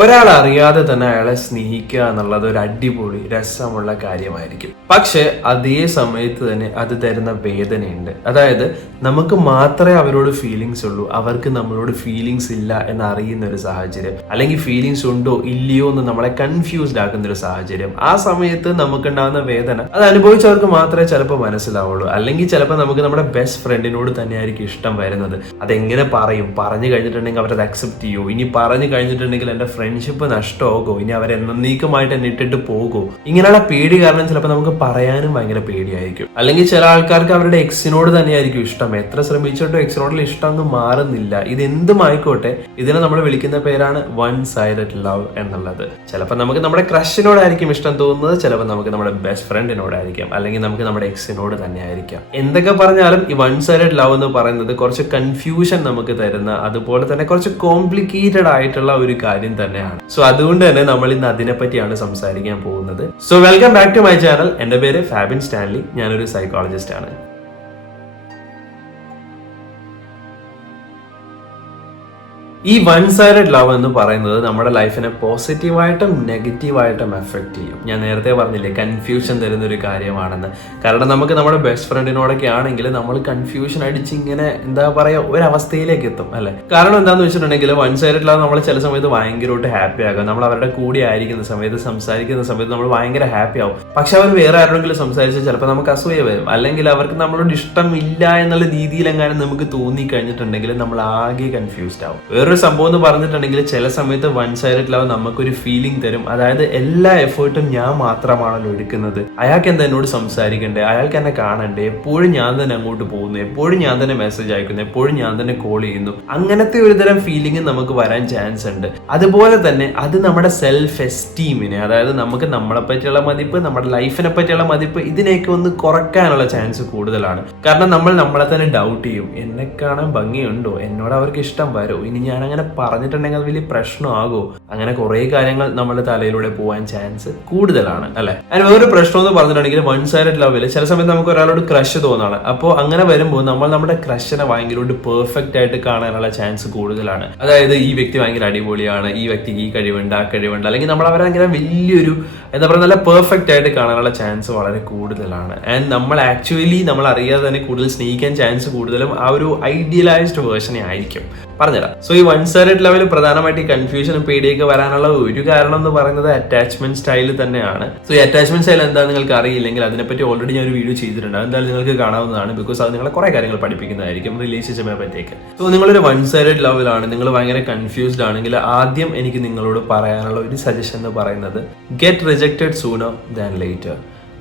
ഒരാൾ അറിയാതെ തന്നെ അയാളെ സ്നേഹിക്കുക എന്നുള്ളത് ഒരു അടിപൊളി രസമുള്ള കാര്യമായിരിക്കും. പക്ഷെ അതേ സമയത്ത് തന്നെ അത് തരുന്ന വേദനയുണ്ട്. അതായത് നമുക്ക് മാത്രമേ അവരോട് ഫീലിങ്സ് ഉള്ളൂ, അവർക്ക് നമ്മളോട് ഫീലിങ്സ് ഇല്ല എന്ന് അറിയുന്ന ഒരു സാഹചര്യം, അല്ലെങ്കിൽ ഫീലിങ്സ് ഉണ്ടോ ഇല്ലയോ എന്ന് നമ്മളെ കൺഫ്യൂസ്ഡ് ആക്കുന്ന ഒരു സാഹചര്യം. ആ സമയത്ത് നമുക്കുണ്ടാകുന്ന വേദന അത് അനുഭവിച്ചവർക്ക് മാത്രമേ ചിലപ്പോൾ മനസ്സിലാവുള്ളൂ. അല്ലെങ്കിൽ ചിലപ്പോൾ നമുക്ക് നമ്മുടെ ബെസ്റ്റ് ഫ്രണ്ടിനോട് തന്നെയായിരിക്കും ഇഷ്ടം വരുന്നത്. അതെങ്ങനെ പറഞ്ഞു കഴിഞ്ഞിട്ടുണ്ടെങ്കിൽ അവരത് അക്സെപ്റ്റ് ചെയ്യോ, ഇനി പറഞ്ഞു കഴിഞ്ഞിട്ടുണ്ടെങ്കിൽ എൻ്റെ ഫ്രണ്ട്ഷിപ്പ് നഷ്ടമാകോ, ഇനി അവരെന്നേക്കുമായിട്ട് എന്നെ ഇട്ടിട്ട് പോകുമോ, ഇങ്ങനെയുള്ള പേടി കാരണം ചിലപ്പോൾ നമുക്ക് പറയാനും ഭയങ്കര പേടിയായിരിക്കും. അല്ലെങ്കിൽ ചില ആൾക്കാർക്ക് അവരുടെ എക്സിനോട് തന്നെയായിരിക്കും ഇഷ്ടം. എത്ര ശ്രമിച്ചിട്ടോ എക്സിനോടുള്ള ഇഷ്ടം ഒന്നും മാറുന്നില്ല. ഇതെന്തുമായിക്കോട്ടെ, ഇതിനെ നമ്മൾ വിളിക്കുന്ന പേരാണ് വൺ സൈഡഡ് ലവ് എന്നുള്ളത്. ചിലപ്പോൾ നമുക്ക് നമ്മുടെ ക്രഷിനോടായിരിക്കും ഇഷ്ടം തോന്നുന്നത്, ചിലപ്പോൾ നമുക്ക് നമ്മുടെ ബെസ്റ്റ് ഫ്രണ്ടിനോടായിരിക്കാം, അല്ലെങ്കിൽ നമുക്ക് നമ്മുടെ എക്സിനോട് തന്നെ ആയിരിക്കാം. എന്തൊക്കെ പറഞ്ഞാലും ഈ വൺ സൈഡഡ് ലവ് എന്ന് പറയുന്നത് കുറച്ച് കൺഫ്യൂഷൻ നമുക്ക് തരുന്ന, അതുപോലെ തന്നെ കുറച്ച് കോംപ്ലിക്കേറ്റഡ് ആയിട്ടുള്ള ഒരു കാര്യം തന്നെയാണ്. സോ അതുകൊണ്ട് തന്നെ നമ്മൾ ഇന്ന് അതിനെപ്പറ്റിയാണ് സംസാരിക്കാൻ പോകുന്നത്. So welcome back to my channel. എന്റെ പേര് ഫാബിൻ സ്റ്റാൻലി. ഞാനൊരു സൈക്കോളജിസ്റ്റ് ആണ്. ഈ വൺ സൈഡഡ് ലവ് എന്ന് പറയുന്നത് നമ്മുടെ ലൈഫിനെ പോസിറ്റീവായിട്ടും നെഗറ്റീവായിട്ടും എഫക്ട് ചെയ്യും. ഞാൻ നേരത്തെ പറഞ്ഞില്ലേ, കൺഫ്യൂഷൻ തരുന്ന ഒരു കാര്യമാണെന്ന്. കാരണം നമുക്ക് നമ്മുടെ ബെസ്റ്റ് ഫ്രണ്ടിനോടൊക്കെ ആണെങ്കിൽ നമ്മൾ കൺഫ്യൂഷൻ അടിച്ച് ഇങ്ങനെ എന്താ പറയുക ഒരവസ്ഥയിലേക്ക് എത്തും അല്ലെ. കാരണം എന്താണെന്ന് വെച്ചിട്ടുണ്ടെങ്കിൽ വൺ സൈഡഡ് ലവ് നമ്മൾ ചില സമയത്ത് ഭയങ്കരമായിട്ട് ഹാപ്പി ആകും. നമ്മൾ അവരുടെ കൂടെ ആയിരിക്കുന്ന സമയത്ത്, സംസാരിക്കുന്ന സമയത്ത് നമ്മൾ ഭയങ്കര ഹാപ്പി ആവും. പക്ഷെ അവർ വേറെ ആരോടെങ്കിലും സംസാരിച്ചാൽ ചിലപ്പോൾ നമുക്ക് അസൂയ വരും, അല്ലെങ്കിൽ അവർക്ക് നമ്മളോട് ഇഷ്ടമില്ല എന്നുള്ള രീതിയിലെങ്ങാനും നമുക്ക് തോന്നി കഴിഞ്ഞിട്ടുണ്ടെങ്കിൽ നമ്മൾ ആകെ കൺഫ്യൂസ്ഡ് ആവും. വേറൊരു സംഭവം എന്ന് പറഞ്ഞിട്ടുണ്ടെങ്കിൽ ചില സമയത്ത് വൺ സൈഡഡ് ലവ് നമുക്കൊരു ഫീലിംഗ് തരും. അതായത് എല്ലാ എഫേർട്ടും ഞാൻ മാത്രമാണല്ലോ എടുക്കുന്നത്, അയാൾക്ക് എന്താ എന്നോട് സംസാരിക്കണ്ടേ, അയാൾക്ക് എന്നെ കാണണ്ടേ, എപ്പോഴും ഞാൻ തന്നെ അങ്ങോട്ട് പോകുന്നു, എപ്പോഴും ഞാൻ തന്നെ മെസ്സേജ് അയക്കുന്നു, എപ്പോഴും ഞാൻ തന്നെ കോൾ ചെയ്യുന്നു. അങ്ങനത്തെ ഒരു തരം ഫീലിംഗ് നമുക്ക് വരാൻ ചാൻസ് ഉണ്ട്. അതുപോലെ തന്നെ അത് നമ്മുടെ സെൽഫ് എസ്റ്റീമിനെ, അതായത് നമുക്ക് നമ്മളെ പറ്റിയുള്ള മതിപ്പ്, നമ്മുടെ ലൈഫിനെ പറ്റിയുള്ള മതിപ്പ്, ഇതിനെയൊക്കെ ഒന്ന് കുറയ്ക്കാനുള്ള ചാൻസ് കൂടുതലാണ്. കാരണം നമ്മൾ നമ്മളെ തന്നെ ഡൗട്ട് ചെയ്യും. എന്നെ കാണാൻ ഭംഗിയുണ്ടോ, എന്നോട് അവർക്ക് ഇഷ്ടം വരോ, ഇനി ഞാൻ അങ്ങനെ പറഞ്ഞിട്ടുണ്ടെങ്കിൽ അത് വലിയ പ്രശ്നമാകോ, അങ്ങനെ കുറെ കാര്യങ്ങൾ നമ്മുടെ തലയിലൂടെ പോകാൻ ചാൻസ് കൂടുതലാണ് അല്ലെ. അതിന് വേറൊരു പ്രശ്നം എന്ന് പറഞ്ഞിട്ടുണ്ടെങ്കിൽ വൺ സൈഡഡ് ലവിൽ ചില സമയത്ത് നമുക്ക് ഒരാളോട് ക്രഷ് തോന്നാണ്. അപ്പോൾ അങ്ങനെ വരുമ്പോൾ നമ്മൾ നമ്മുടെ ക്രഷിനെ ഭയങ്കരമായിട്ട് പെർഫെക്റ്റ് ആയിട്ട് കാണാനുള്ള ചാൻസ് കൂടുതലാണ്. അതായത് ഈ വ്യക്തി ഭയങ്കര അടിപൊളിയാണ്, ഈ വ്യക്തിക്ക് ഈ കഴിവുണ്ട്, ആ കഴിവുണ്ട്, അല്ലെങ്കിൽ നമ്മൾ അവരെ അങ്ങനെ വലിയൊരു എന്താ പറയുക നല്ല പെർഫെക്റ്റ് ആയിട്ട് കാണാനുള്ള ചാൻസ് വളരെ കൂടുതലാണ്. ആൻഡ് നമ്മൾ ആക്ച്വലി നമ്മൾ അറിയാതെ തന്നെ കൂടുതൽ സ്നേഹിക്കാൻ ചാൻസ് കൂടുതലും ആ ഒരു ഐഡിയലൈസ്ഡ് വേർഷനെ ആയിരിക്കും. പറഞ്ഞുതരാം. സോ ഈ വൺ സൈഡഡ് ലെവൽ പ്രധാനമായിട്ട് ഈ കൺഫ്യൂഷനും പേടിയൊക്കെ വരാനുള്ള ഒരു കാരണം എന്ന് പറയുന്നത് അറ്റാച്ച്മെന്റ് സ്റ്റൈൽ തന്നെയാണ്. സോ ഈ അറ്റാച്ച്മെന്റ് സ്റ്റൈൽ എന്താ നിങ്ങൾക്ക് അറിയില്ലെങ്കിൽ അതിനെപ്പറ്റി ഓൾറെഡി ഞാൻ ഒരു വീഡിയോ ചെയ്തിട്ടുണ്ട്. എന്തായാലും നിങ്ങൾക്ക് കാണാവുന്നതാണ്. ബിക്കോസ് അത് നിങ്ങളെ കുറെ കാര്യങ്ങൾ പഠിപ്പിക്കുന്നതായിരിക്കും റിലേഷൻഷിപ്പിനെ പറ്റിയൊക്കെ. സോ നിങ്ങളൊരു വൺ സൈഡഡ് ലെവലാണ്, നിങ്ങൾ ഭയങ്കര കൺഫ്യൂസ്ഡ് ആണെങ്കിൽ ആദ്യം എനിക്ക് നിങ്ങളോട് പറയാനുള്ള ഒരു സജഷൻ എന്ന് പറയുന്നത് get rejected sooner than later.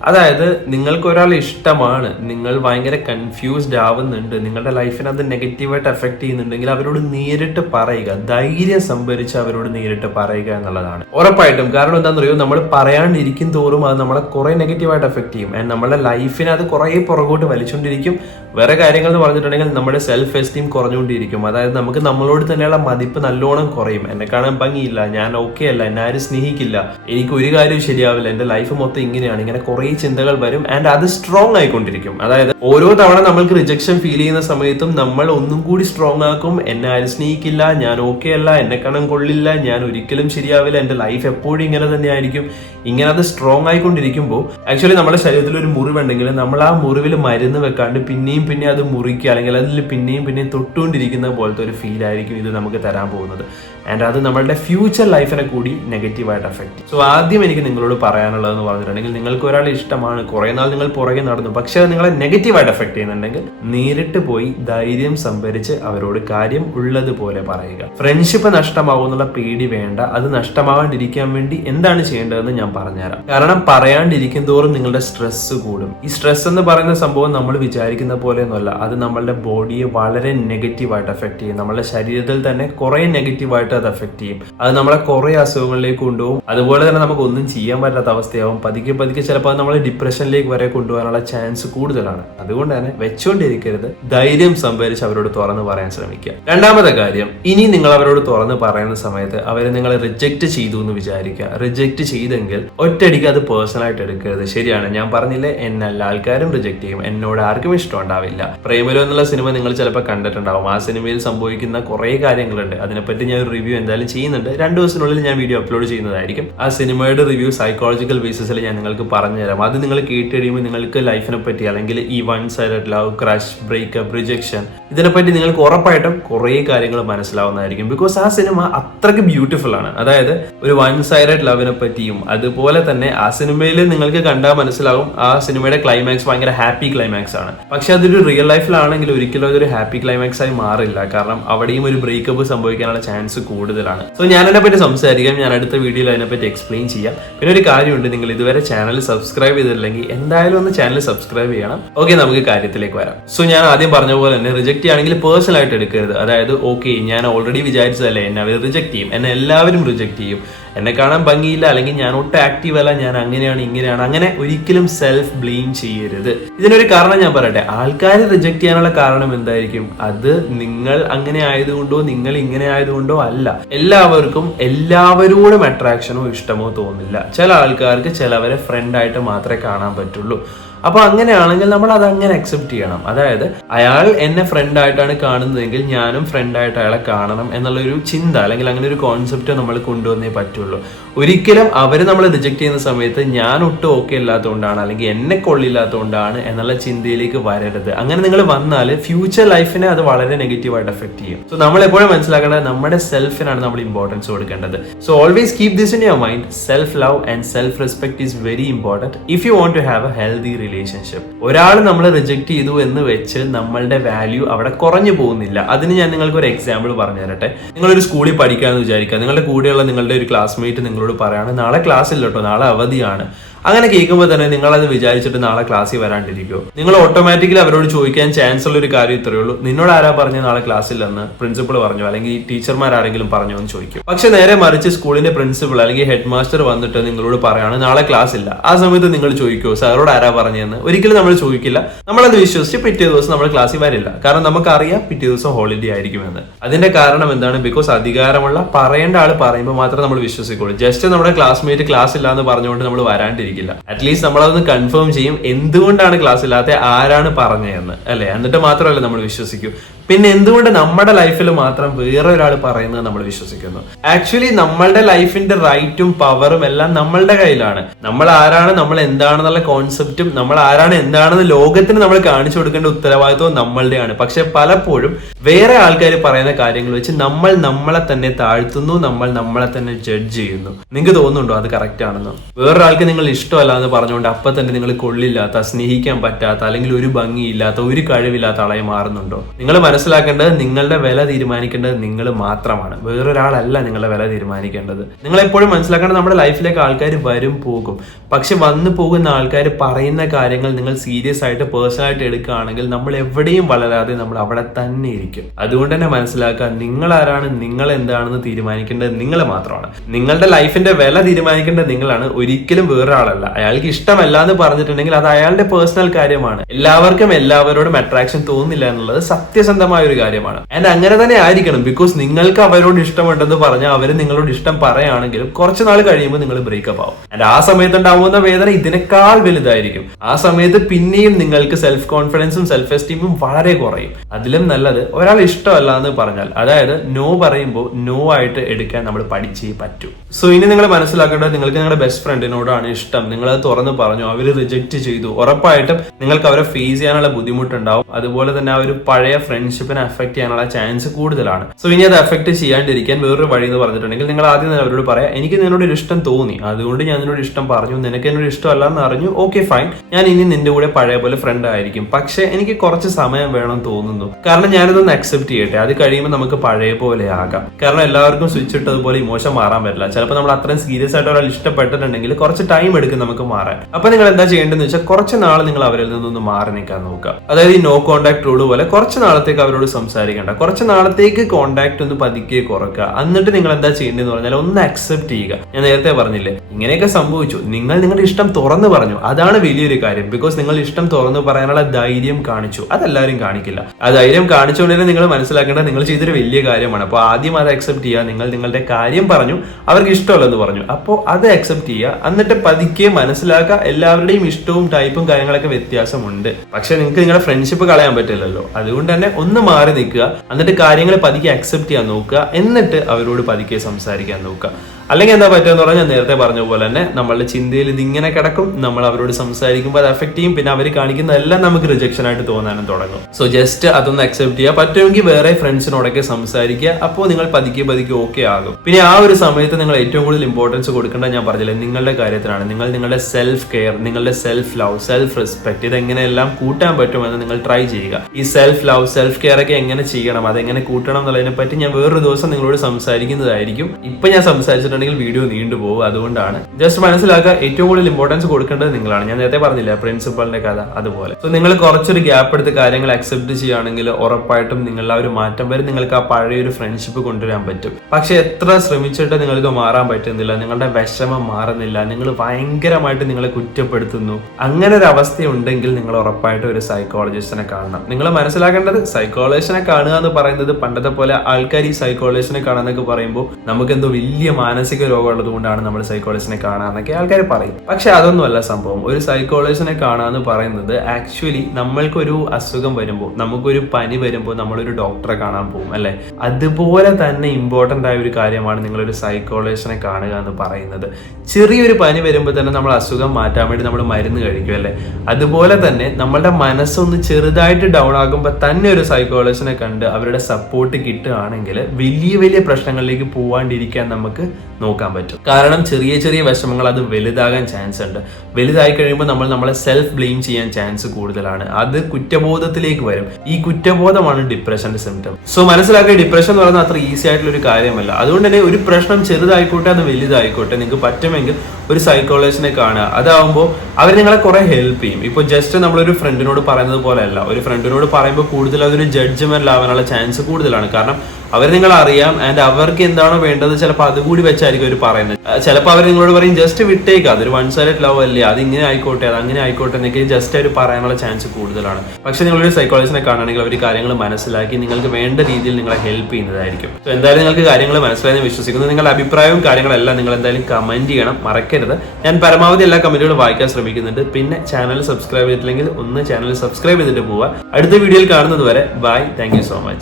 അതായത് നിങ്ങൾക്ക് ഒരാൾ ഇഷ്ടമാണ്, നിങ്ങൾ ഭയങ്കര കൺഫ്യൂസ്ഡ് ആവുന്നുണ്ട്, നിങ്ങളുടെ ലൈഫിനെ അത് നെഗറ്റീവായിട്ട് എഫക്ട് ചെയ്യുന്നുണ്ടെങ്കിൽ അവരോട് നേരിട്ട് പറയുക, ധൈര്യം സംഭരിച്ച് അവരോട് നേരിട്ട് പറയുക എന്നുള്ളതാണ് ഉറപ്പായിട്ടും. കാരണം എന്താണെന്ന് അറിയോ, നമ്മൾ പറയാണ്ടിരിക്കും തോറും അത് നമ്മളെ കുറെ നെഗറ്റീവായിട്ട് എഫക്ട് ചെയ്യും. ആൻഡ് നമ്മുടെ ലൈഫിനെ അത് കുറെ പുറകോട്ട് വലിച്ചുകൊണ്ടിരിക്കും. വേറെ കാര്യങ്ങൾ എന്ന് പറഞ്ഞിട്ടുണ്ടെങ്കിൽ നമ്മുടെ സെൽഫ് എസ്റ്റീം കുറഞ്ഞുകൊണ്ടിരിക്കും. അതായത് നമുക്ക് നമ്മളോട് തന്നെയുള്ള മതിപ്പ് നല്ലോണം കുറയും. എന്നെ കാണാൻ ഭംഗിയില്ല, ഞാൻ ഓക്കെ അല്ല, എന്നെ ആരും സ്നേഹിക്കില്ല, എനിക്ക് ഒരു കാര്യവും ശരിയാവില്ല, എന്റെ ലൈഫ് മൊത്തം ഇങ്ങനെയാണ്, ഇങ്ങനെ കുറെ ചിന്തകൾ വരും. ആൻഡ് അത് സ്ട്രോങ് ആയിക്കൊണ്ടിരിക്കും. അതായത് ഓരോ തവണ നമ്മൾക്ക് റിജക്ഷൻ ഫീൽ ചെയ്യുന്ന സമയത്തും നമ്മൾ ഒന്നും കൂടി സ്ട്രോങ് ആക്കും. എന്നെ ആരും സ്നേഹിക്കില്ല, ഞാൻ ഓക്കെ അല്ല, എന്നെ കാണാൻ കൊള്ളില്ല, ഞാൻ ഒരിക്കലും ശരിയാവില്ല, എന്റെ ലൈഫ് എപ്പോഴും ഇങ്ങനെ തന്നെ ആയിരിക്കും. ഇങ്ങനെ അത് സ്ട്രോങ് ആയിക്കൊണ്ടിരിക്കുമ്പോൾ ആക്ച്വലി നമ്മുടെ ശരീരത്തിൽ ഒരു മുറിവുണ്ടെങ്കിൽ നമ്മൾ ആ മുറിവിൽ മരുന്ന് വെക്കാണ്ട് പിന്നെയും അത് മുറിക്കുക, അല്ലെങ്കിൽ അതിൽ പിന്നെയും തൊട്ടുകൊണ്ടിരിക്കുന്ന പോലത്തെ ഒരു ഫീൽ ആയിരിക്കും ഇത് നമുക്ക് തരാൻ പോകുന്നത്. ആൻഡ് അത് നമ്മളുടെ ഫ്യൂച്ചർ ലൈഫിനെ കൂടി നെഗറ്റീവായിട്ട് എഫക്ട് ചെയ്യും. സോ ആദ്യം എനിക്ക് നിങ്ങളോട് പറയാനുള്ളതെന്ന് പറഞ്ഞിട്ടുണ്ടെങ്കിൽ നിങ്ങൾക്ക് ഒരാളെ ഇഷ്ടമാണ്, കുറെ നാൾ നിങ്ങൾ പുറകെ നടന്നു, പക്ഷെ അത് നിങ്ങളെ നെഗറ്റീവായിട്ട് എഫക്ട് ചെയ്യുന്നുണ്ടെങ്കിൽ നേരിട്ട് പോയി ധൈര്യം സംഭരിച്ച് അവരോട് കാര്യം ഉള്ളതുപോലെ പറയുക. ഫ്രണ്ട്ഷിപ്പ് നഷ്ടമാവുന്നുള്ള പേടി വേണ്ട. അത് നഷ്ടമാവാണ്ടിരിക്കാൻ വേണ്ടി എന്താണ് ചെയ്യേണ്ടതെന്ന് ഞാൻ പറഞ്ഞുതരാം. കാരണം പറയാണ്ടിരിക്കും തോറും നിങ്ങളുടെ സ്ട്രെസ് കൂടും. ഈ സ്ട്രെസ് എന്ന് പറയുന്ന സംഭവം നമ്മൾ വിചാരിക്കുന്ന പോലെയൊന്നുമല്ല. അത് നമ്മളുടെ ബോഡിയെ വളരെ നെഗറ്റീവായിട്ട് എഫക്ട് ചെയ്യും. നമ്മുടെ ശരീരത്തിൽ തന്നെ കുറെ നെഗറ്റീവായിട്ട് അത് എഫക്ട് ചെയ്യും. അത് നമ്മളെ കുറെ അസുഖങ്ങളിലേക്ക് കൊണ്ടുപോകും. അതുപോലെ തന്നെ നമുക്ക് ഒന്നും ചെയ്യാൻ പറ്റാത്ത അവസ്ഥയാവും. പതുക്കെ ചിലപ്പോൾ നമ്മൾ ഡിപ്രഷനിലേക്ക് വരെ കൊണ്ടുപോകാനുള്ള ചാൻസ് കൂടുതലാണ്. അതുകൊണ്ട് തന്നെ വെച്ചുകൊണ്ടിരിക്കരുത്, ധൈര്യം സംഭരിച്ച് അവരോട് തുറന്ന് പറയാൻ ശ്രമിക്കുക. രണ്ടാമത്തെ കാര്യം, ഇനി നിങ്ങൾ അവരോട് തുറന്ന് പറയുന്ന സമയത്ത് അവർ നിങ്ങളെ റിജക്ട് ചെയ്തു എന്ന് വിചാരിക്കുക. റിജക്ട് ചെയ്തെങ്കിൽ ഒറ്റയടിക്ക് അത് പേഴ്സണലായിട്ട് എടുക്കരുത്. ശരിയാണ്, ഞാൻ പറഞ്ഞില്ലേ, എന്നെ എല്ലാ ആൾക്കാരും റിജക്ട് ചെയ്യും, എന്നോട് ആർക്കും ഇഷ്ടം ഉണ്ടാവില്ല. പ്രേമലോ എന്നുള്ള സിനിമ നിങ്ങൾ ചിലപ്പോൾ കണ്ടിട്ടുണ്ടാവും. ആ സിനിമയിൽ സംഭവിക്കുന്ന കുറെ കാര്യങ്ങളുണ്ട്. അതിനെപ്പറ്റി ഞാൻ റിവ്യൂ എന്തായാലും ചെയ്യുന്നുണ്ട്. 2 ദിവസത്തിനുള്ളിൽ ഞാൻ വീഡിയോ അപ്ലോഡ് ചെയ്യുന്നതായിരിക്കും. ആ സിനിമയുടെ റിവ്യൂ സൈക്കോളജിക്കൽ ബേസിസിൽ ഞാൻ നിങ്ങൾക്ക് പറഞ്ഞുതരാം. അത് നിങ്ങൾ കേട്ട് കഴിയുമ്പോൾ നിങ്ങൾക്ക് ലൈഫിനെ പറ്റി അല്ലെങ്കിൽ ഈ one sided love, crush, breakup, rejection ഇതിനെപ്പറ്റി നിങ്ങൾക്ക് ഉറപ്പായിട്ടും കുറേ കാര്യങ്ങൾ മനസ്സിലാവുന്നതായിരിക്കും. ബിക്കോസ് ആ സിനിമ അത്രയ്ക്ക് ബ്യൂട്ടിഫുൾ ആണ്. അതായത് ഒരു വൺ സൈഡഡ് ലവിനെ പറ്റിയും അതുപോലെ തന്നെ ആ സിനിമയിൽ നിങ്ങൾക്ക് കണ്ടാൽ മനസ്സിലാവും ആ സിനിമയുടെ ക്ലൈമാക്സ് ഭയങ്കര ഹാപ്പി ക്ലൈമാക്സ് ആണ്. പക്ഷെ അതൊരു റിയൽ ലൈഫിലാണെങ്കിൽ ഒരിക്കലും അതൊരു ഹാപ്പി ക്ലൈമാക്സ് ആയി മാറില്ല. കാരണം അവിടെയും ഒരു ബ്രേക്കപ്പ് സംഭവിക്കാനുള്ള ചാൻസ് കൂടുതലാണ്. സോ ഞാൻ അതിനെപ്പറ്റി സംസാരിക്കാം. ഞാൻ അടുത്ത വീഡിയോയിൽ അതിനെപ്പറ്റി എക്സ്പ്ലെയിൻ ചെയ്യാം. പിന്നെ ഒരു കാര്യമുണ്ട്, നിങ്ങൾ ഇതുവരെ ചാനൽ സബ്സ്ക്രൈബ് ചെയ്തിട്ടില്ലെങ്കിൽ എന്തായാലും ഒന്ന് ചാനൽ സബ്സ്ക്രൈബ് ചെയ്യണം. ഓക്കെ, നമുക്ക് കാര്യത്തിലേക്ക് വരാം. സോ ഞാൻ ആദ്യം പറഞ്ഞ പോലെ തന്നെ റിജക്റ്റ് ആണെങ്കിൽ പേഴ്സണൽ ആയിട്ട് എടുക്കരുത്. അതായത് ഓക്കെ, ഞാൻ ഓൾറെഡി വിചാരിച്ചതല്ലേ എന്നെ അവർ റിജക്ട് ചെയ്യും, എന്നെ എല്ലാവരും റിജക്ട് ചെയ്യും, എന്നെ കാണാൻ ഭംഗിയില്ല, അല്ലെങ്കിൽ ഞാൻ ഒട്ടും ആക്റ്റീവ് അല്ല, ഞാൻ അങ്ങനെയാണ് ഇങ്ങനെയാണ്, അങ്ങനെ ഒരിക്കലും സെൽഫ് ബ്ലെയിം ചെയ്യരുത്. ഇതിനൊരു കാരണം ഞാൻ പറയട്ടെ. ആൾക്കാർ റിജക്ട് ചെയ്യാനുള്ള കാരണം എന്തായിരിക്കും? അത് നിങ്ങൾ അങ്ങനെ ആയതുകൊണ്ടോ നിങ്ങൾ ഇങ്ങനെ ആയതുകൊണ്ടോ അല്ല. എല്ലാവർക്കും എല്ലാവരോടും അട്രാക്ഷനോ ഇഷ്ടമോ തോന്നില്ല. ചില ആൾക്കാർക്ക് ചിലവരെ ഫ്രണ്ട് ആയിട്ട് മാത്രമേ കാണാൻ പറ്റുള്ളൂ. അപ്പൊ അങ്ങനെയാണെങ്കിൽ നമ്മൾ അത് അങ്ങനെ അക്സെപ്റ്റ് ചെയ്യണം. അതായത് അയാൾ എന്നെ ഫ്രണ്ട് ആയിട്ടാണ് കാണുന്നതെങ്കിൽ ഞാനും ഫ്രണ്ട് ആയിട്ട് അയാളെ കാണണം എന്നുള്ളൊരു ചിന്ത അല്ലെങ്കിൽ അങ്ങനെ ഒരു കോൺസെപ്റ്റ് നമ്മൾ കൊണ്ടുവന്നേ പറ്റുള്ളൂ. ഒരിക്കലും അവര് നമ്മൾ റിജക്ട് ചെയ്യുന്ന സമയത്ത് ഞാൻ ഒട്ടും ഓക്കെ ഇല്ലാത്തതുകൊണ്ടാണ് അല്ലെങ്കിൽ എന്നെ കൊള്ളില്ലാത്തതുകൊണ്ടാണ് എന്നുള്ള ചിന്തയിലേക്ക് വരരുത്. അങ്ങനെ നിങ്ങൾ വന്നാൽ ഫ്യൂച്ചർ ലൈഫിനെ അത് വളരെ നെഗറ്റീവായിട്ട് എഫക്ട് ചെയ്യും. സോ നമ്മൾ എപ്പോഴും മനസ്സിലാക്കേണ്ടത് നമ്മുടെ സെൽഫിനാണ് നമ്മൾ ഇമ്പോർട്ടൻസ് കൊടുക്കേണ്ടത്. So always keep this in your mind. Self love and self respect is very important if you want to have a healthy relationship. ഒരാൾ നമ്മൾ റിജക്ട് ചെയ്തു എന്ന് വെച്ച് നമ്മളുടെ വാല്യൂ അവിടെ കുറഞ്ഞു പോകുന്നില്ല. അതിന് ഞാൻ നിങ്ങൾക്ക് ഒരു എക്സാമ്പിൾ പറഞ്ഞു തരട്ടെ. നിങ്ങളൊരു സ്കൂളിൽ പഠിക്കാമെന്ന് വിചാരിക്കുക. നിങ്ങളുടെ കൂടെയുള്ള നിങ്ങളുടെ ഒരു ക്ലാസ്മേറ്റ് നിങ്ങളോട് പറയാണ് നാളെ ക്ലാസ് ഇല്ല കേട്ടോ, നാളെ അവധിയാണ്. അങ്ങനെ കേൾക്കുമ്പോൾ തന്നെ നിങ്ങളത് വിചാരിച്ചിട്ട് നാളെ ക്ലാസ്സിൽ വരാണ്ടിരിക്കുമോ? നിങ്ങൾ ഓട്ടോമാറ്റിക്കലി അവരോട് ചോദിക്കാൻ ചാൻസ് ഉള്ള ഒരു കാര്യം ഇത്രയേ ഉള്ളൂ, നിന്നോട് ആരാ പറഞ്ഞു നാളെ ക്ലാസ്സില്ലെന്ന്? പ്രിൻസിപ്പൾ പറഞ്ഞോ അല്ലെങ്കിൽ ടീച്ചർമാരാരെങ്കിലും പറഞ്ഞോ എന്ന് ചോദിക്കും. പക്ഷെ നേരെ മറിച്ച് സ്കൂളിന്റെ പ്രിൻസിപ്പൾ അല്ലെങ്കിൽ ഹെഡ് മാസ്റ്റർ വന്നിട്ട് നിങ്ങളോട് പറയാണ് നാളെ ക്ലാസ് ഇല്ല. ആ സമയത്ത് നിങ്ങൾ ചോദിക്കുമോ സാറോട് ആരാ പറഞ്ഞതെന്ന്? ഒരിക്കലും നമ്മൾ ചോദിക്കില്ല. നമ്മളത് വിശ്വസിച്ച് പിറ്റേ ദിവസം നമ്മൾ ക്ലാസ്സിൽ വരില്ല. കാരണം നമുക്കറിയാം പിറ്റേ ദിവസം ഹോളിഡേ ആയിരിക്കുമെന്ന്. അതിന്റെ കാരണം എന്താണ്? ബിക്കോസ് അധികാരമുള്ള പറയേണ്ട ആൾ പറയുമ്പോൾ മാത്രമേ നമ്മൾ വിശ്വസിക്കുള്ളൂ. ജസ്റ്റ് നമ്മുടെ ക്ലാസ്മേറ്റ് ക്ലാസ് ഇല്ല എന്ന് പറഞ്ഞുകൊണ്ട് നമ്മൾ വരാണ്ടിരിക്കും. അറ്റ്ലീസ്റ്റ് നമ്മളതൊന്ന് കൺഫേം ചെയ്യും എന്തുകൊണ്ടാണ് ക്ലാസ് ഇല്ലാത്ത, ആരാണ് പറഞ്ഞതെന്ന്, അല്ലെ? എന്നിട്ട് മാത്രമല്ല നമ്മൾ വിശ്വസിക്കൂ. പിന്നെ എന്തുകൊണ്ട് നമ്മുടെ ലൈഫിൽ മാത്രം വേറെ ഒരാൾ പറയുന്നത് നമ്മൾ വിശ്വസിക്കുന്നു? ആക്ച്വലി നമ്മളുടെ ലൈഫിന്റെ റൈറ്റും പവറും എല്ലാം നമ്മളുടെ കയ്യിലാണ്. നമ്മൾ ആരാണ്, നമ്മൾ എന്താണെന്നുള്ള കോൺസെപ്റ്റും നമ്മൾ ആരാണ് എന്താണെന്ന് ലോകത്തിന് നമ്മൾ കാണിച്ചു കൊടുക്കേണ്ട ഉത്തരവാദിത്വം നമ്മളുടെയാണ്. പക്ഷെ പലപ്പോഴും വേറെ ആൾക്കാർ പറയുന്ന കാര്യങ്ങൾ വെച്ച് നമ്മൾ നമ്മളെ തന്നെ താഴ്ത്തുന്നു, നമ്മൾ നമ്മളെ തന്നെ ജഡ്ജ് ചെയ്യുന്നു. നിങ്ങൾക്ക് തോന്നുന്നുണ്ടോ അത് കറക്റ്റ് ആണെന്ന്? വേറൊരാൾക്ക് നിങ്ങൾ ഇഷ്ടമല്ല എന്ന് പറഞ്ഞുകൊണ്ട് അപ്പൊ തന്നെ നിങ്ങൾ കൊള്ളില്ലാത്ത, സ്നേഹിക്കാൻ പറ്റാത്ത അല്ലെങ്കിൽ ഒരു ഭംഗിയില്ലാത്ത, ഒരു കഴിവില്ലാത്ത ആളായി മാറുന്നുണ്ടോ? നിങ്ങൾ മനസ്സിലാക്കേണ്ടത് നിങ്ങളുടെ വില തീരുമാനിക്കേണ്ടത് നിങ്ങൾ മാത്രമാണ്, വേറൊരാളല്ല നിങ്ങളുടെ വില തീരുമാനിക്കേണ്ടത്. നിങ്ങൾ എപ്പോഴും മനസ്സിലാക്കേണ്ടത് നമ്മുടെ ലൈഫിലേക്ക് ആൾക്കാർ വരും പോകും. പക്ഷെ വന്നു പോകുന്ന ആൾക്കാർ പറയുന്ന കാര്യങ്ങൾ നിങ്ങൾ സീരിയസ് ആയിട്ട് പേഴ്സണലായിട്ട് എടുക്കുകയാണെങ്കിൽ നമ്മൾ എവിടെയും വളരാതെ നമ്മൾ അവിടെ തന്നെ ഇരിക്കും. അതുകൊണ്ട് തന്നെ മനസ്സിലാക്കുക, നിങ്ങൾ ആരാണ്, നിങ്ങൾ എന്താണെന്ന് തീരുമാനിക്കേണ്ടത് നിങ്ങൾ മാത്രമാണ്. നിങ്ങളുടെ ലൈഫിന്റെ വില തീരുമാനിക്കേണ്ടത് നിങ്ങളാണ്, ഒരിക്കലും വേറൊരാളല്ല. അയാൾക്ക് ഇഷ്ടമല്ല എന്ന് പറഞ്ഞിട്ടുണ്ടെങ്കിൽ അത് അയാളുടെ പേഴ്സണൽ കാര്യമാണ്. എല്ലാവർക്കും എല്ലാവരോടും അട്രാക്ഷൻ തോന്നില്ല എന്നുള്ളത് സത്യസന്ധമായ ഒരു കാര്യമാണ്. ആൻഡ് അങ്ങനെ തന്നെ ആയിരിക്കണം. ബിക്കോസ് നിങ്ങൾക്ക് അവരോട് ഇഷ്ടമുണ്ടെന്ന് പറഞ്ഞാൽ അവർ നിങ്ങളോട് ഇഷ്ടം പറയുകയാണെങ്കിലും കുറച്ച് നാൾ കഴിയുമ്പോൾ നിങ്ങൾ ബ്രേക്കപ്പ് ആവും. ആൻഡ് ആ സമയത്ത് ഉണ്ടാവുന്ന വേദന ഇതിനേക്കാൾ വലുതായിരിക്കും. ആ സമയത്ത് പിന്നെയും നിങ്ങൾക്ക് സെൽഫ് കോൺഫിഡൻസും സെൽഫ് എസ്റ്റീമും വളരെ കുറയും. അതിലും നല്ലത് ഒരാൾ ഇഷ്ടമല്ല എന്ന് പറഞ്ഞാൽ, അതായത് നോ പറയുമ്പോൾ നോ ആയിട്ട് എടുക്കാൻ നമ്മൾ പഠിച്ചേ പറ്റൂ. സോ ഇനി നിങ്ങൾ മനസ്സിലാക്കേണ്ടത്, നിങ്ങൾക്ക് നിങ്ങളുടെ ബെസ്റ്റ് ഫ്രണ്ടിനോടാണ് ഇഷ്ടം, നിങ്ങളത് തുറന്ന് പറഞ്ഞു, അവർ റിജക്ട് ചെയ്തു, ഉറപ്പായിട്ടും നിങ്ങൾക്ക് അവരെ ഫേസ് ചെയ്യാനുള്ള ബുദ്ധിമുട്ടുണ്ടാവും. അതുപോലെ തന്നെ ആ ഒരു പഴയ ഫ്രണ്ട്ഷിപ്പിനെ അഫക്ട് ചെയ്യാനുള്ള ചാൻസ് കൂടുതലാണ്. സോ ഇനി അത് അഫക്ട് ചെയ്യാണ്ടിരിക്കാൻ വേറൊരു വഴി എന്ന് പറഞ്ഞിട്ടുണ്ടെങ്കിൽ നിങ്ങൾ ആദ്യം തന്നെ അവരോട് പറയാം, എനിക്ക് നിന്നോട് ഒരു ഇഷ്ടം തോന്നി, അതുകൊണ്ട് ഞാൻ നിന്നോട് ഇഷ്ടം പറഞ്ഞു, നിനക്ക് എന്നോട് ഇഷ്ടമല്ല എന്ന് അറിഞ്ഞു, ഓക്കെ ഫൈൻ, ഞാൻ ഇനി നിന്റെ കൂടെ പഴയ പോലെ ഫ്രണ്ട് ആയിരിക്കും. പക്ഷെ എനിക്ക് കുറച്ച് സമയം വേണം തോന്നുന്നു, കാരണം ഞാനിതൊന്ന് അക്സെപ്റ്റ് ചെയ്യട്ടെ, അത് കഴിയുമ്പോൾ നമുക്ക് പഴയ പോലെ ആകാം. കാരണം എല്ലാവർക്കും സ്വിച്ച് ഇട്ടതുപോലെ ഇമോഷൻ മാറാൻ പറ്റില്ല. ചിലപ്പോൾ നമ്മൾ അത്രയും സീരിയസ് ആയിട്ട് ഒരാൾ ഇഷ്ടപ്പെട്ടിട്ടുണ്ടെങ്കിൽ കുറച്ച് ടൈം എടുക്കും നമുക്ക് മാറാൻ. അപ്പൊ നിങ്ങൾ എന്താ ചെയ്യേണ്ടതെന്ന് വെച്ചാൽ കുറച്ച് നാൾ നിങ്ങൾ അവരിൽ നിന്നൊന്ന് മാറി നിൽക്കാൻ നോക്കുക. അതായത് ഈ നോ കോണ്ടാക്ട് റൂൾ പോലെ കുറച്ച് നാളത്തേക്ക് അവരോട് സംസാരിക്കേണ്ട, കുറച്ച് നാളത്തേക്ക് കോണ്ടാക്ട് ഒന്ന് പതുക്കെ കുറക്കുക. എന്നിട്ട് നിങ്ങൾ എന്താ ചെയ്യേണ്ടതെന്ന് പറഞ്ഞാൽ ഒന്ന് അക്സെപ്റ്റ് ചെയ്യുക. ഞാൻ നേരത്തെ പറഞ്ഞില്ലേ, ഇങ്ങനെയൊക്കെ സംഭവിച്ചു, നിങ്ങൾ നിങ്ങളുടെ ഇഷ്ടം തുറന്നു പറഞ്ഞു, അതാണ് വലിയൊരു കാര്യം. ബിക്കോസ് നിങ്ങൾ ഇഷ്ടം തുറന്നു പറയാനുള്ള ധൈര്യം കാണിച്ചു, അതെല്ലാവരും കാണിക്കില്ല. ആ ധൈര്യം കാണിച്ചുകൊണ്ട് തന്നെ നിങ്ങൾ മനസ്സിലാക്കേണ്ടത് നിങ്ങൾ ചെയ്തൊരു വലിയ കാര്യമാണ്. അപ്പോൾ ആദ്യം അത് അക്സെപ്റ്റ് ചെയ്യുക. നിങ്ങൾ നിങ്ങളുടെ കാര്യം പറഞ്ഞു, അവർക്ക് ഇഷ്ടമല്ലെന്ന് പറഞ്ഞു, അപ്പോൾ അത് അക്സെപ്റ്റ് ചെയ്യുക. എന്നിട്ട് പതുക്കെ മനസ്സിലാക്കുക, എല്ലാവരുടെയും ഇഷ്ടവും ടൈപ്പും കാര്യങ്ങളൊക്കെ വ്യത്യാസമുണ്ട്. പക്ഷെ നിങ്ങൾക്ക് നിങ്ങളുടെ ഫ്രണ്ട്ഷിപ്പ് കളയാൻ പറ്റില്ലല്ലോ. അതുകൊണ്ട് തന്നെ ഒന്ന് ഒന്ന് മാറി നിൽക്കുക, എന്നിട്ട് കാര്യങ്ങൾ പതുക്കെ അക്സെപ്റ്റ് ചെയ്യാൻ നോക്കുക, എന്നിട്ട് അവരോട് പതുക്കെ സംസാരിക്കാൻ നോക്കുക. അല്ലെങ്കിൽ എന്താ പറ്റുമെന്ന് പറഞ്ഞാൽ ഞാൻ നേരത്തെ പറഞ്ഞ പോലെ തന്നെ നമ്മളുടെ ചിന്തയിൽ ഇതിങ്ങനെ കിടക്കും, നമ്മൾ അവരോട് സംസാരിക്കുമ്പോൾ അത് എഫക്ട് ചെയ്യും, പിന്നെ അവർ കാണിക്കുന്നതെല്ലാം നമുക്ക് റിജക്ഷൻ ആയിട്ട് തോന്നാനും തുടങ്ങും. സോ ജസ്റ്റ് അതൊന്ന് അക്സെപ്റ്റ് ചെയ്യുക, പറ്റുമെങ്കിൽ വേറെ ഫ്രണ്ട്സിനോടൊക്കെ സംസാരിക്കുക, അപ്പോൾ നിങ്ങൾ പതുക്കെ പതുക്കെ ഓക്കെ ആകും. പിന്നെ ആ ഒരു സമയത്ത് നിങ്ങൾ ഏറ്റവും കൂടുതൽ ഇമ്പോർട്ടൻസ് കൊടുക്കേണ്ടത് ഞാൻ പറഞ്ഞില്ലേ നിങ്ങളുടെ കാര്യത്തിലാണ്. നിങ്ങൾ നിങ്ങളുടെ സെൽഫ് കെയർ, നിങ്ങളുടെ സെൽഫ് ലവ്, സെൽഫ് റെസ്പെക്ട് ഇതെങ്ങനെയെല്ലാം കൂട്ടാൻ പറ്റുമെന്ന് നിങ്ങൾ ട്രൈ ചെയ്യുക. ഈ സെൽഫ് ലവ്, സെൽഫ് കെയർ ഒക്കെ എങ്ങനെ ചെയ്യണം, അതെങ്ങനെ കൂട്ടണം എന്നുള്ളതിനെ പറ്റി ഞാൻ വേറൊരു ദിവസം നിങ്ങളോട് സംസാരിക്കുന്നതായിരിക്കും. ഇപ്പൊ ഞാൻ സംസാരിച്ചിട്ടുണ്ടെങ്കിൽ വീഡിയോ നീണ്ടുപോകും, അതുകൊണ്ടാണ്. ജസ്റ്റ് മനസ്സിലാക്കുക, ഏറ്റവും കൂടുതൽ ഇമ്പോർട്ടൻസ് കൊടുക്കേണ്ടത് നിങ്ങളാണ്. ഞാൻ നേരത്തെ പറഞ്ഞില്ല പ്രിൻസിപ്പളിന്റെ കഥ, അതുപോലെ. സോ നിങ്ങൾ കുറച്ചൊരു ഗ്യാപ്പ് എടുത്ത് കാര്യങ്ങൾ അക്സെപ്റ്റ് ചെയ്യുകയാണെങ്കിൽ ഉറപ്പായിട്ടും നിങ്ങളുടെ ആ ഒരു മാറ്റം വരും, നിങ്ങൾക്ക് ആ പഴയൊരു ഫ്രണ്ട്ഷിപ്പ് കൊണ്ടുവരാൻ പറ്റും. പക്ഷെ എത്ര ശ്രമിച്ചിട്ട് നിങ്ങൾക്ക് മാറാൻ പറ്റുന്നില്ല, നിങ്ങളുടെ വിഷമം മാറുന്നില്ല, നിങ്ങൾ ഭയങ്കരമായിട്ട് നിങ്ങളെ കുറ്റപ്പെടുത്തുന്നു, അങ്ങനെ ഒരു അവസ്ഥയുണ്ടെങ്കിൽ നിങ്ങൾ ഉറപ്പായിട്ടും ഒരു സൈക്കോളജിസ്റ്റിനെ കാണണം. നിങ്ങൾ മനസ്സിലാക്കേണ്ടത് സൈക്കോളജിസ്റ്റിനെ കാണുക എന്ന് പറയുന്നത് പണ്ടത്തെ പോലെ ആൾക്കാർ ഈ സൈക്കോളജിസ്റ്റിനെ കാണാന്നൊക്കെ പറയുമ്പോൾ നമുക്കെന്തോ വലിയ മാനസിക രോഗം ഉള്ളത് കൊണ്ടാണ് നമ്മൾ സൈക്കോളജിസ്റ്റിനെ കാണാന്നൊക്കെ ആൾക്കാർ പറയും. പക്ഷെ അതൊന്നുമല്ല സംഭവം. ഒരു സൈക്കോളജിസ്റ്റിനെ കാണാന്ന് പറയുന്നത് ആക്ച്വലി നമ്മൾക്കൊരു അസുഖം വരുമ്പോൾ, നമുക്കൊരു പനി വരുമ്പോൾ നമ്മളൊരു ഡോക്ടറെ കാണാൻ പോകും അല്ലെ, അതുപോലെ തന്നെ ഇമ്പോർട്ടന്റ് ആയ ഒരു കാര്യമാണ് നിങ്ങളൊരു സൈക്കോളജിസ്റ്റിനെ കാണുക എന്ന് പറയുന്നത്. ചെറിയൊരു പനി വരുമ്പോൾ തന്നെ നമ്മൾ അസുഖം മാറ്റാൻ വേണ്ടി നമ്മൾ മരുന്ന് കഴിക്കും അല്ലെ, അതുപോലെ തന്നെ നമ്മളുടെ മനസ്സൊന്ന് ചെറുതായിട്ട് ഡൗൺ ആകുമ്പോൾ തന്നെ ഒരു സൈക്കോളജിസ്റ്റിനെ കണ്ട് അവരുടെ സപ്പോർട്ട് കിട്ടുകയാണെങ്കിൽ വലിയ വലിയ പ്രശ്നങ്ങളിലേക്ക് പോവാണ്ടിരിക്കാൻ നമുക്ക് നോക്കാൻ പറ്റും. കാരണം ചെറിയ ചെറിയ വിഷമങ്ങൾ അത് വലുതാകാൻ ചാൻസ് ഉണ്ട്. വലുതായി കഴിയുമ്പോൾ നമ്മൾ നമ്മളെ സെൽഫ് ബ്ലെയിം ചെയ്യാൻ ചാൻസ് കൂടുതലാണ്. അത് കുറ്റബോധത്തിലേക്ക് വരും. ഈ കുറ്റബോധമാണ് ഡിപ്രഷന്റെ സിംറ്റം. സോ മനസ്സിലാക്കുക, ഡിപ്രഷൻ എന്ന് പറയുന്നത് അത്ര ഈസി ആയിട്ടുള്ള ഒരു കാര്യമല്ല. അതുകൊണ്ട് തന്നെ ഒരു പ്രശ്നം ചെറുതായിക്കോട്ടെ അത് വലുതായിക്കോട്ടെ നിങ്ങൾക്ക് പറ്റുമെങ്കിൽ ഒരു സൈക്കോളജിസ്റ്റിനെ കാണുക. അതാവുമ്പോൾ അവർ നിങ്ങളെ കുറെ ഹെൽപ്പ് ചെയ്യും. ഇപ്പോൾ ജസ്റ്റ് നമ്മളൊരു ഫ്രണ്ടിനോട് പറയുന്നത് പോലെ അല്ല. ഒരു ഫ്രണ്ടിനോട് പറയുമ്പോൾ കൂടുതൽ അതൊരു ജഡ്ജ്മെന്റ് ആവാനുള്ള ചാൻസ് കൂടുതലാണ്. കാരണം അവർ നിങ്ങൾ അറിയാം, ആൻഡ് അവർക്ക് എന്താണോ വേണ്ടത് ചിലപ്പോൾ അതുകൂടി വെച്ചായിരിക്കും അവർ പറയുന്നത്. ചിലപ്പോൾ അവർ നിങ്ങളോട് പറയും ജസ്റ്റ് വിട്ടേക്ക്, അതൊരു വൺ സൈഡ് ലവ് അല്ലേ, അത് ഇങ്ങനെ ആയിക്കോട്ടെ, അത് അങ്ങനെ ആയിക്കോട്ടെ എന്നൊക്കെ ജസ്റ്റ് അവർ പറയാനുള്ള ചാൻസ് കൂടുതലാണ്. പക്ഷെ നിങ്ങളൊരു സൈക്കോളജിസ്റ്റിനെ കാണുകയാണെങ്കിൽ അവർ കാര്യങ്ങൾ മനസ്സിലാക്കി നിങ്ങൾക്ക് വേണ്ട രീതിയിൽ നിങ്ങളെ ഹെൽപ്പ് ചെയ്യുന്നതായിരിക്കും. സോ എന്തായാലും നിങ്ങൾക്ക് കാര്യങ്ങൾ മനസ്സിലായെന്ന് വിശ്വസിക്കുന്നു. നിങ്ങളുടെ അഭിപ്രായവും കാര്യങ്ങളെല്ലാം നിങ്ങൾ എന്തായാലും കമന്റ് ചെയ്യണം, മറക്കരുത്. ഞാൻ പരമാവധി എല്ലാ കമന്റുകളും വായിക്കാൻ ശ്രമിക്കുന്നുണ്ട്. പിന്നെ ചാനൽ സബ്സ്ക്രൈബ് ചെയ്തിട്ടില്ലെങ്കിൽ ഒന്ന് ചാനൽ സബ്സ്ക്രൈബ് ചെയ്തിട്ട് പോവുക. അടുത്ത വീഡിയോയിൽ കാണുന്നത് വരെ bye, thank you so much.